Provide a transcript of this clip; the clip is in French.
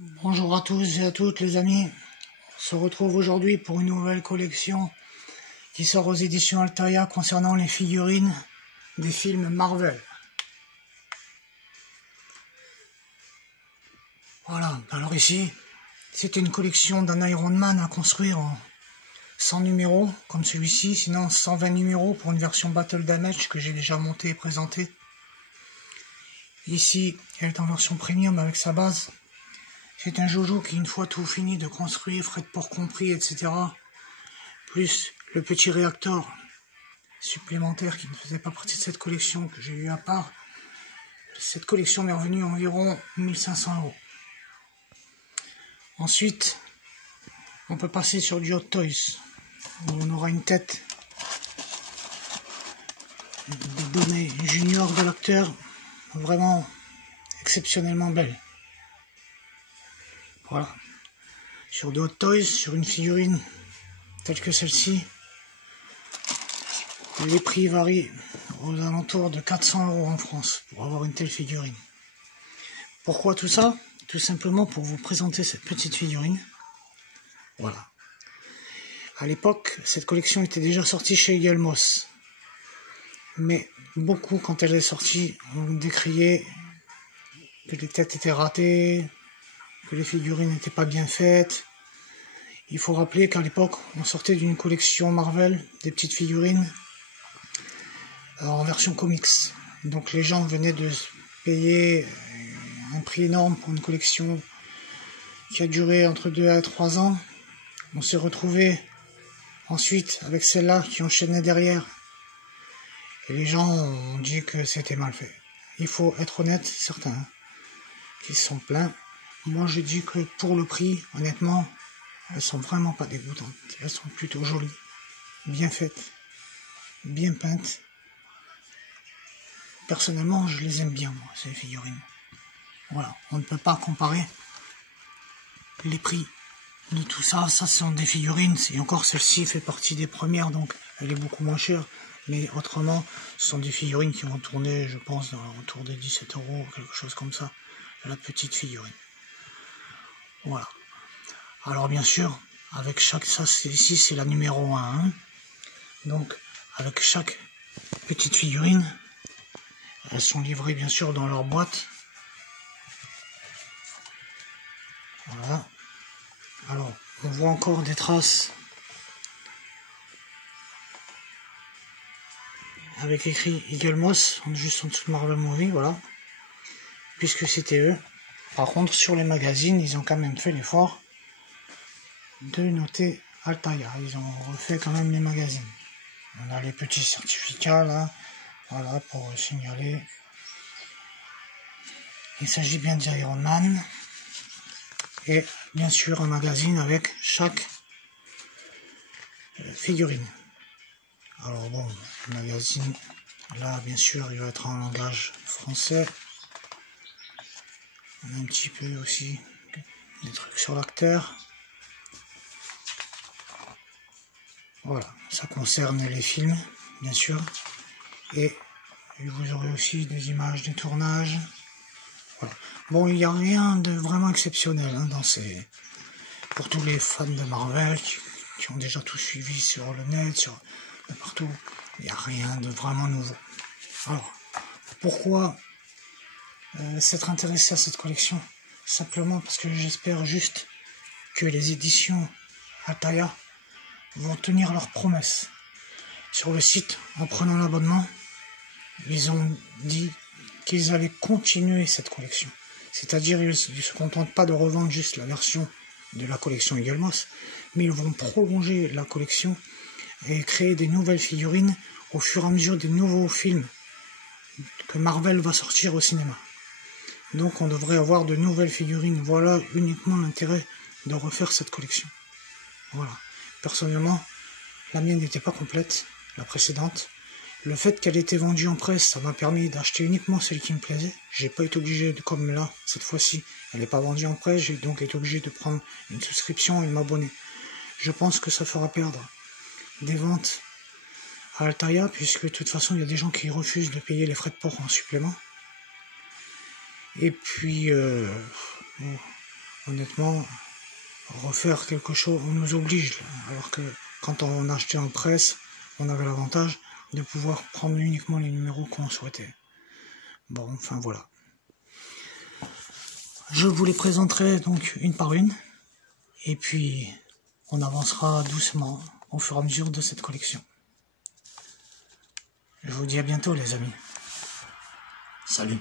Bonjour à tous et à toutes les amis, on se retrouve aujourd'hui pour une nouvelle collection qui sort aux éditions Altaïa concernant les figurines des films Marvel. Voilà, alors ici, c'était une collection d'un Iron Man à construire en 100 numéros comme celui-ci, sinon 120 numéros pour une version Battle Damage que j'ai déjà montée et présentée. Ici, elle est en version premium avec sa base. C'est un Jojo qui, une fois tout fini de construire, frais de port compris, etc., plus le petit réacteur supplémentaire qui ne faisait pas partie de cette collection que j'ai eu à part, cette collection m'est revenue environ 1500 €. Ensuite, on peut passer sur du Hot Toys, où on aura une tête de Downey Junior de l'acteur, vraiment exceptionnellement belle. Voilà. Sur de Hot Toys, sur une figurine telle que celle-ci, les prix varient aux alentours de 400 € en France pour avoir une telle figurine. Pourquoi tout ça? Tout simplement pour vous présenter cette petite figurine. Voilà. À l'époque, cette collection était déjà sortie chez Eagle Moss. Mais beaucoup, quand elle est sortie, ont décrié que les têtes étaient ratées, que les figurines n'étaient pas bien faites. Il faut rappeler qu'à l'époque, on sortait d'une collection Marvel, des petites figurines, en version comics. Donc les gens venaient de payer un prix énorme pour une collection qui a duré entre 2 à 3 ans. On s'est retrouvé ensuite avec celle-là qui enchaînait derrière. Et les gens ont dit que c'était mal fait. Il faut être honnête, certains qui se sont plaints. Moi je dis que pour le prix, honnêtement, elles sont vraiment pas dégoûtantes. Elles sont plutôt jolies, bien faites, bien peintes. Personnellement, je les aime bien, moi, ces figurines. Voilà, on ne peut pas comparer les prix de tout ça. Ça, ce sont des figurines, et encore celle-ci fait partie des premières, donc elle est beaucoup moins chère. Mais autrement, ce sont des figurines qui vont tourner, je pense, autour des 17 €, quelque chose comme ça, la petite figurine. Voilà. Alors bien sûr, avec chaque, ça ici c'est la numéro 1, hein. Donc avec chaque petite figurine, elles sont livrées bien sûr dans leur boîte. Voilà. Alors, on voit encore des traces avec écrit Eagle Moss, juste en dessous de Marvel Movie, voilà. Puisque c'était eux. Par contre, sur les magazines, ils ont quand même fait l'effort de noter Altaïa. Ils ont refait quand même les magazines. On a les petits certificats là, voilà, pour signaler. Il s'agit bien d'Iron Man. Et bien sûr un magazine avec chaque figurine. Alors bon, le magazine, là bien sûr il va être en langage français. On a un petit peu aussi des trucs sur l'acteur. Voilà, ça concerne les films, bien sûr. Et vous aurez aussi des images des tournages. Voilà. Bon, il n'y a rien de vraiment exceptionnel hein, dans ces... Pour tous les fans de Marvel qui ont déjà tout suivi sur le net, partout, il n'y a rien de vraiment nouveau. Alors, pourquoi s'être intéressé à cette collection? Simplement parce que j'espère juste que les éditions Altaïa vont tenir leurs promesses. Sur le site, en prenant l'abonnement, ils ont dit qu'ils allaient continuer cette collection. C'est-à-dire ils ne se contentent pas de revendre juste la version de la collection Eagle Moss, mais ils vont prolonger la collection et créer des nouvelles figurines au fur et à mesure des nouveaux films que Marvel va sortir au cinéma. Donc on devrait avoir de nouvelles figurines. Voilà uniquement l'intérêt de refaire cette collection. Voilà. Personnellement, la mienne n'était pas complète, la précédente. Le fait qu'elle ait été vendue en presse, ça m'a permis d'acheter uniquement celle qui me plaisait. J'ai pas été obligé, comme là, cette fois-ci, elle n'est pas vendue en presse, j'ai donc été obligé de prendre une souscription et de m'abonner. Je pense que ça fera perdre des ventes à Altaïa, puisque de toute façon, il y a des gens qui refusent de payer les frais de port en supplément. Et puis, bon, honnêtement, refaire quelque chose, on nous oblige, alors que quand on achetait en presse, on avait l'avantage de pouvoir prendre uniquement les numéros qu'on souhaitait. Bon, enfin voilà. Je vous les présenterai donc une par une, et puis on avancera doucement au fur et à mesure de cette collection. Je vous dis à bientôt les amis. Salut.